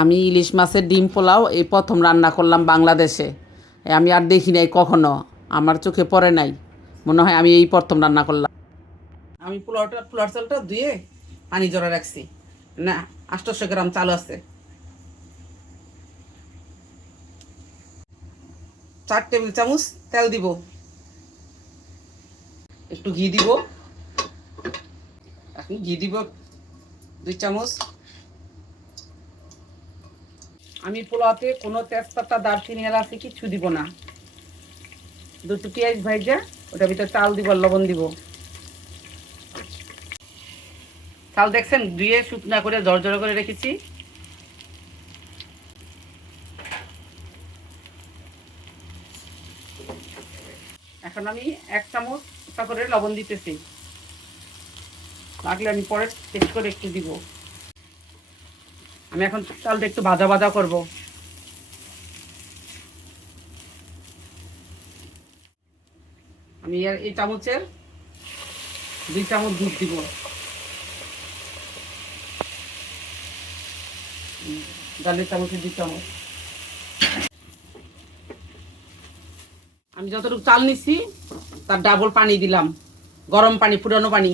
আমি ইলিশ মাছের ডিম পোলাও এই প্রথম রান্না করলাম বাংলাদেশে। আমি আর দেখি নাই কখনো, আমার চোখে পড়ে নাই। মনে হয় আমি এই প্রথম রান্না করলাম। আমি পোলার চালটা ধুয়ে পানি জড়া রাখছি। না, 800 গ্রাম চাল আছে। 4 টেবিল চামচ তেল দিব, একটু ঘি দিব। এখন ঘি দিব 2 চামচ। আমি পোলাওতে কোনো তেজপাতা, দারচিনি, এলাচি কিচ্ছু দিব না। দুটো পেঁয়াজ ভাইজা ওটার ভিতরে চাল দিব, লবণ দিব। চাল দেখছেন ধুয়ে শুকনা করে জড়জড় করে রেখেছি। এখন আমি 1 চামচ করে লবণ দিতেছি, লাগলে আমি পরে টেস্ট করে একটু দিব। আমি এখন চালটা একটু ভাজা ভাজা করব। আমি এই চামচের 2 চামচ দুধ দিব। ডালের চামচের 2 চামচ। আমি যতটুকু চাল নিচ্ছি তার ডাবল পানি দিলাম, গরম পানি, ফুটানো পানি।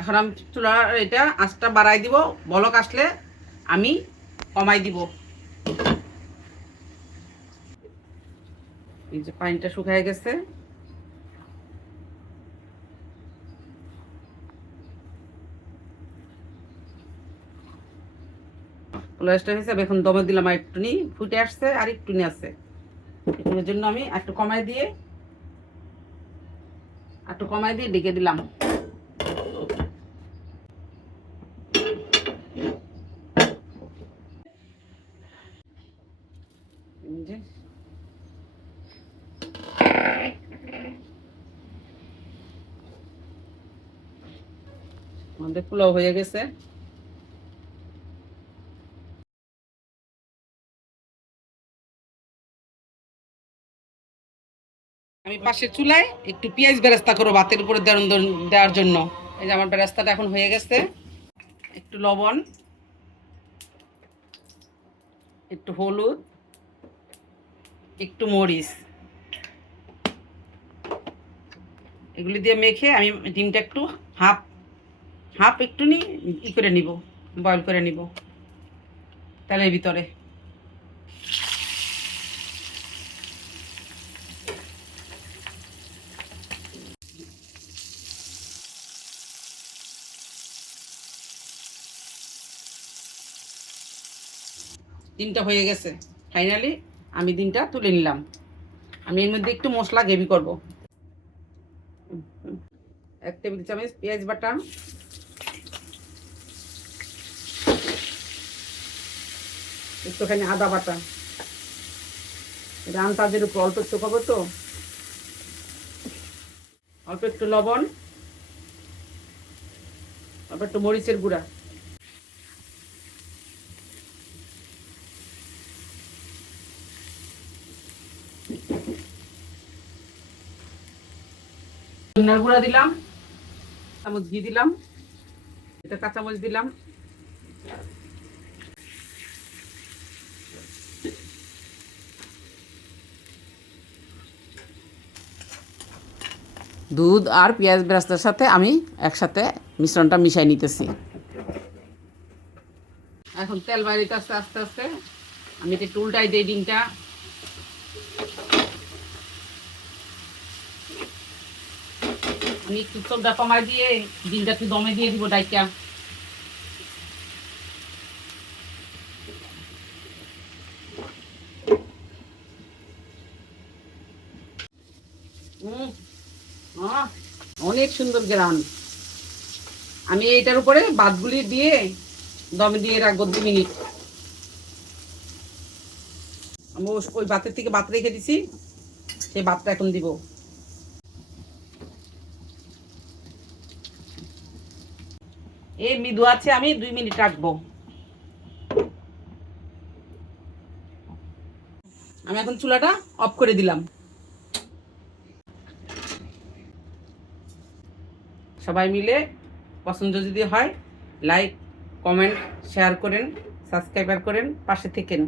এখন আমি চুলার এটা আঁচটা বাড়াই দিব, বলক আসলে আমি কমাই দিব। এই যে পানিটা শুকিয়ে গেছে। পোলাওটা হিসাবে এখন দমে দিলাম, আর একটুনি ফুটে আসছে, আর একটুনি আছে। এর জন্য আমি একটু কমাই দিয়ে ডেকে দিলাম। আমাদের পোলাও হয়ে গেছে। আমি পাশের চুলায় একটু পেঁয়াজ বেরেস্তা করবো ভাতের উপরে দেওয়ার জন্য। এই যে আমার বেরেস্তাটা এখন হয়ে গেছে। একটু লবণ, একটু হলুদ, একটু মরিচ, এগুলি দিয়ে মেখে আমি ডিমটা একটু হাফ হাফ একটু করে নিব, বয়ল করে নিব তেলের ভিতরে। ডিমটা হয়ে গেছে ফাইনালি। আমি ডিমটা তুলে নিলাম। আমি এর মধ্যে একটু মশলা গ্রেভি করব। 1 টেবিল চামচ পেঁয়াজ বাটা, একটুখানি আদা বাটা। এটা আন্দাজের উপর অল্প একটু খাবো তো। অল্প একটু লবণ, অল্প একটু মরিচের গুঁড়া। ধনিয়ার গুঁড়া দিলাম, চামচ ঘি দিলাম, এটা কাঁচামরিচ দিলাম। দুধ আর পেঁয়াজ বেরেস্তার সাথে আমি একসাথে মিশ্রণটা মিশাই নিতেছি। এখন তেল বাইরিতে আস্তে আস্তে আস্তে আমি এটা উল্টাই দিই ডিমটা। আমি একটু চোখটা কমাই দিয়ে ডিমটা একটু দমে দিয়ে দিব ডাইকা। অনেক সুন্দর গ্রান। আমি এইটার উপরে ভাতগুলি দিয়ে দমে দিয়ে রাখবো 2 মিনিট। আমি ওই ভাতের থেকে ভাত রেখে দিছি, সেই ভাতটা এখন দিব। এই মৃদু আছে, আমি 2 মিনিট রাখবো। আমি এখন চুলাটা অফ করে দিলাম। সবাই মিলে পছন্দ যদি হয় লাইক কমেন্ট শেয়ার করেন, সাবস্ক্রাইবার করেন, পাশে থেকেন।